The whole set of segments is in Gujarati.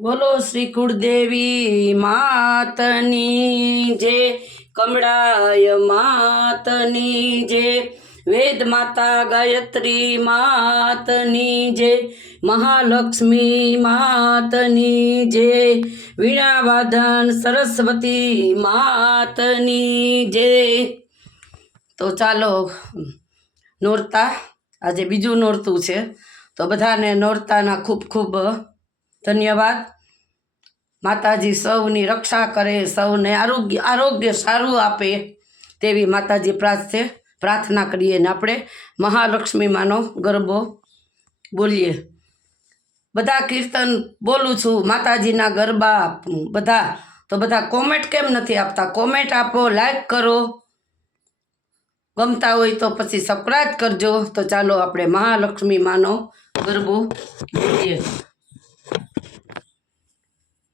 બોલો શ્રી કુળદેવી માતની જે, કમળાય માતની જે, વેદ માતા ગાયત્રી માતની જે, મહાલક્ષ્મી માતની જે, વીણાવાદન સરસ્વતી માતની જે. તો ચાલો, નોરતા, આજે બીજું નોરતું છે. તો બધાને નોરતાના ખૂબ ખૂબ ધન્યવાદ. માતાજી સૌની રક્ષા કરે, સૌને આરોગ્ય આરોગ્ય સારું આપે તેવી માતાજી પ્રાર્થે, પ્રાર્થના કરીએ ને આપણે મહાલક્ષ્મીમાંનો ગરબો બોલીએ. બધા કીર્તન બોલું છું માતાજીના ગરબા, બધા, તો બધા કોમેન્ટ કેમ નથી આપતા? કોમેન્ટ આપો, લાઈક કરો. ગમતા હોય તો પછી સબસ્ક્રાઈબ કરજો. તો ચાલો આપણે મહાલક્ષ્મી માનો ગરબો બોલીએ.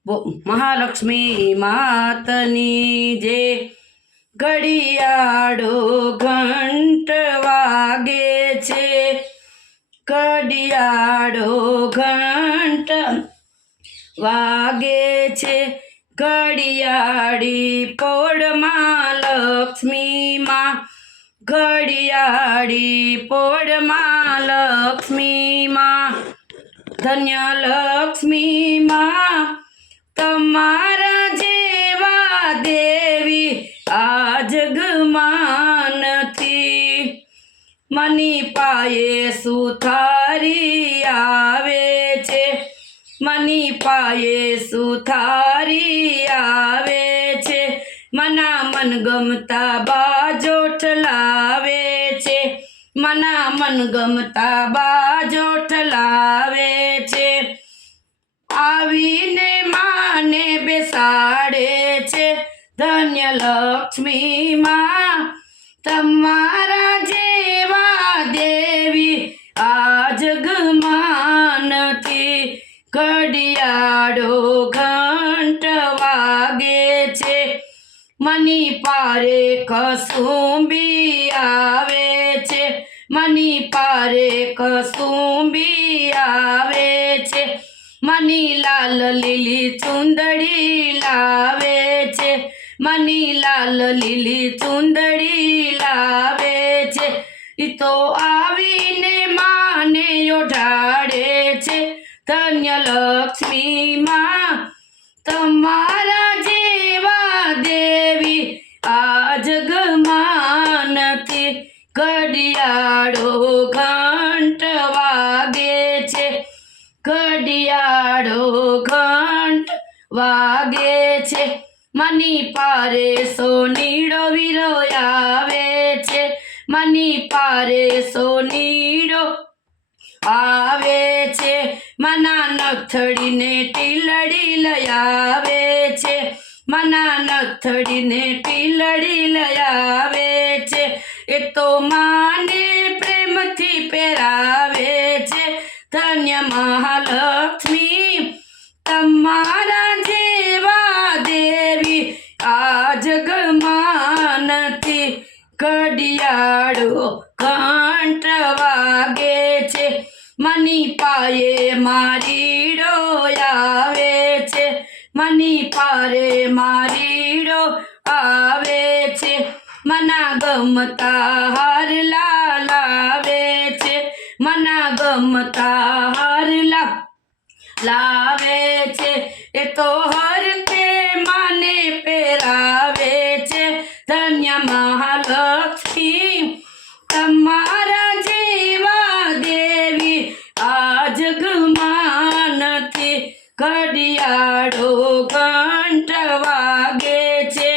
મહાલક્ષ્મી માતની જે ઘડિયાળો ઘંટ વાગે છે. ઘડિયાળો ઘંટ વાગે છે. ઘડિયાળી પોળમાં લક્ષ્મીમાં ઘડિયાળી પોળમાં લક્ષ્મીમાં ધન્ય લક્ષ્મીમાં તમારા જેવા દેવી આ જગમાં નથી. મની પાયે સુથારી આવે છે. મની પાયે સુથારી આવે છે. મના મન ગમતા બાજોઠ લાવે છે. મના મન ગમતા બાજોઠ લાવે છે. આવીને મની પારે કસુંબી આવે છે. મની લાલ લીલી ચુંદડી લાવે છે. મની લાલ લીલી ચુંદડી લાવે છે. ઈ તો આવીને વાગે છે. મની પારે સોનીડો વીરો આવે છે. મની પારે સોનીડો આવે છે. મના નથડીને ટીલડી લઈ આવે છે. મના નથડીને ટીલડી લઈ ઘડિયાળો ઘંટ વાગે છે. મની પાયે મારીડો આવે છે. મની પારે મારીડો આવે છે. મના ગમતા હાર લાવે છે. મના ગમતા હાર લા ઘડિયાળો ઘંટ વાગે છે.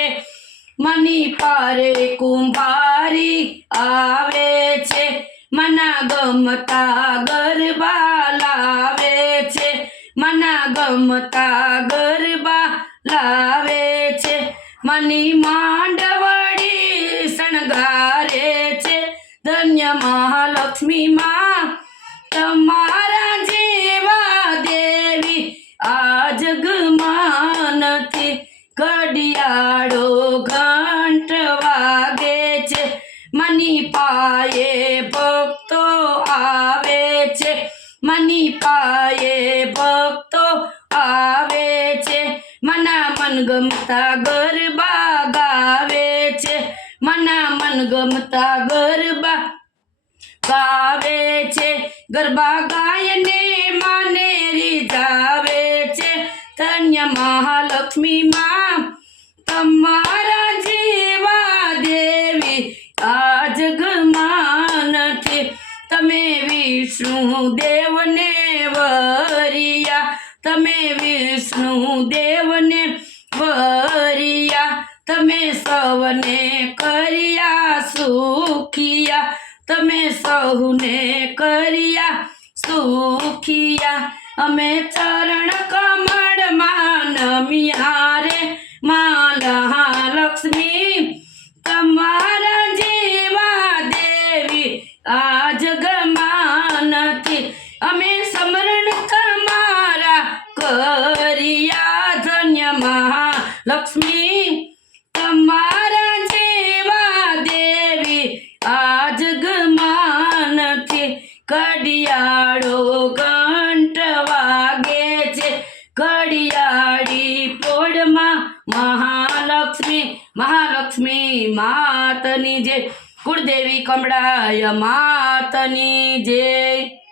મની પારે કુંભારી આવે છે. મના ગમતા ગરબા લાવે છે. મના ગમતા ગરબા લાવે છે. મની માંડવડી શણગારે છે. ધન્ય મહાલક્ષ્મી માં તમારા ગમતા ગરબા ગાવે છે. મના મન ગમતા ગરબા ગાવે છે. ગરબા ગાયને માને રીઝાવે છે. ધન્ય મહાલક્ષ્મી માં તમારા જેવા દેવી આ જગમાં નથી તમે વિષ્ણુ દેવને વરિયા. તમે વિષ્ણુ દેવને સૌને કર્યા સુખિયા તમે સૌને કર્યા સુખિયા અમે ચરણ કમળ માન મિયારે માલા લક્ષ્મી તમારા જેવા દેવી આ જગમાં નથી અમે સ્મરણ તમારા કર્યા ધન્ય મહાલક્ષ્મી તમારા ઘડિયાળી પોડમાં મહાલક્ષ્મી મહાલક્ષ્મી માતની જય. કુળદેવી કમળાય માતની જય.